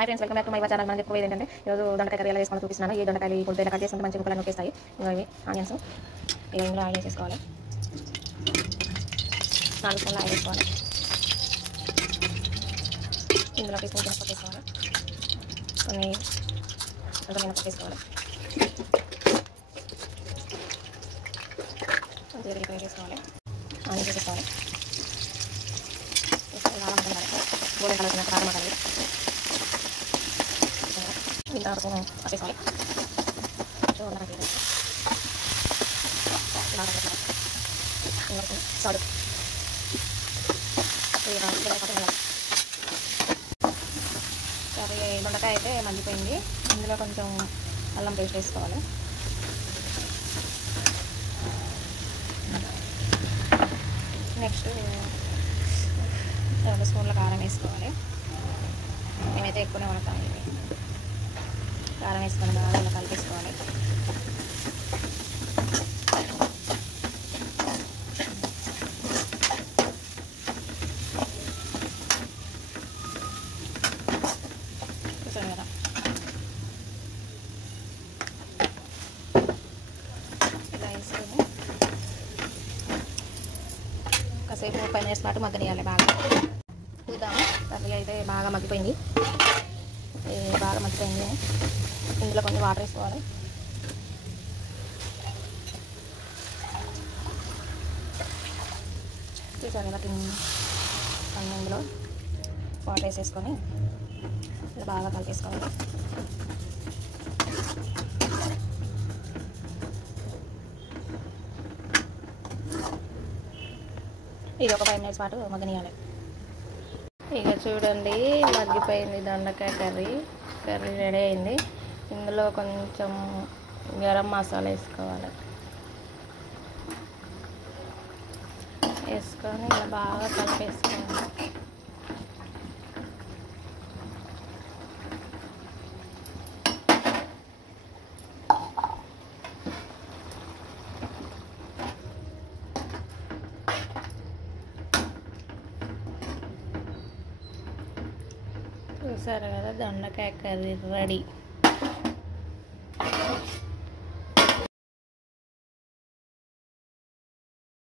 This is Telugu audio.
Hi friends, welcome back to my channel. మనం చెప్పుకోయేది ఏంటంటే ఈరోజు దొండకాయ కర్రీ ఎలా చేసుకుని చూపిస్తున్నాను. ఈ దొండకాయలు ఇప్పుడు ఇలా కట్ చేసుకుంటే మంచి ముక్కలు నొక్కేస్తాయి. ఇవి ఆనియన్స్ ఇందులో ఆయిల్ వేసేసుకోవాలి. 4 స్పూన్ల ఆయిల్ వేసుకోవాలి. ఇందులో స్పూన్ మినపప్పు వేసుకోవాలి. కొన్ని మినపప్పు వేసుకోవాలి. కొంచెం వేసుకోవాలి. ఆనియన్స్ వేసుకోవాలి. గోల్డెన్ కలర్ వచ్చిన కారం మసాలా ఇంతవరకు వేసుకోవాలి. సాల్ట్ కర్రీ దొండకాయ అయితే మగ్గిపోయింది. ఇందులో కొంచెం అల్లం పేస్ట్ వేసుకోవాలి. నెక్స్ట్ 2 స్పూన్ల కారం వేసుకోవాలి. మేమైతే ఎక్కువనే వండుతాము. ఇవి కారం వేసుకొని బాగా ఇలా కలిపేసుకోవాలి. చూసాను కదా, ఇలా వేసుకొని కాసేపు 5 మినిట్స్ పాటు మగ్గనియాలి. బాగా చూద్దాము. కర్రీ అయితే బాగా మగ్గిపోయింది. ఇందులో కొంచెం వాటర్ వేసుకోవాలి. చూసారు కదా, ఇందులో వాటర్ వేసేసుకొని బాగా కలిపేసుకోవాలి. ఇది ఒక 5 మినిట్స్ పాటు మగ్గనియాలి. ఇక చూడండి, మగ్గిపోయింది దొండకాయ కర్రీ రెడీ అయింది. ఇందులో కొంచెం గరం మసాలా వేసుకొని ఇలా బాగా కలిపేసుకోవాలి. చూసారు కదా, దొండకాయ కర్రీ రెడీ.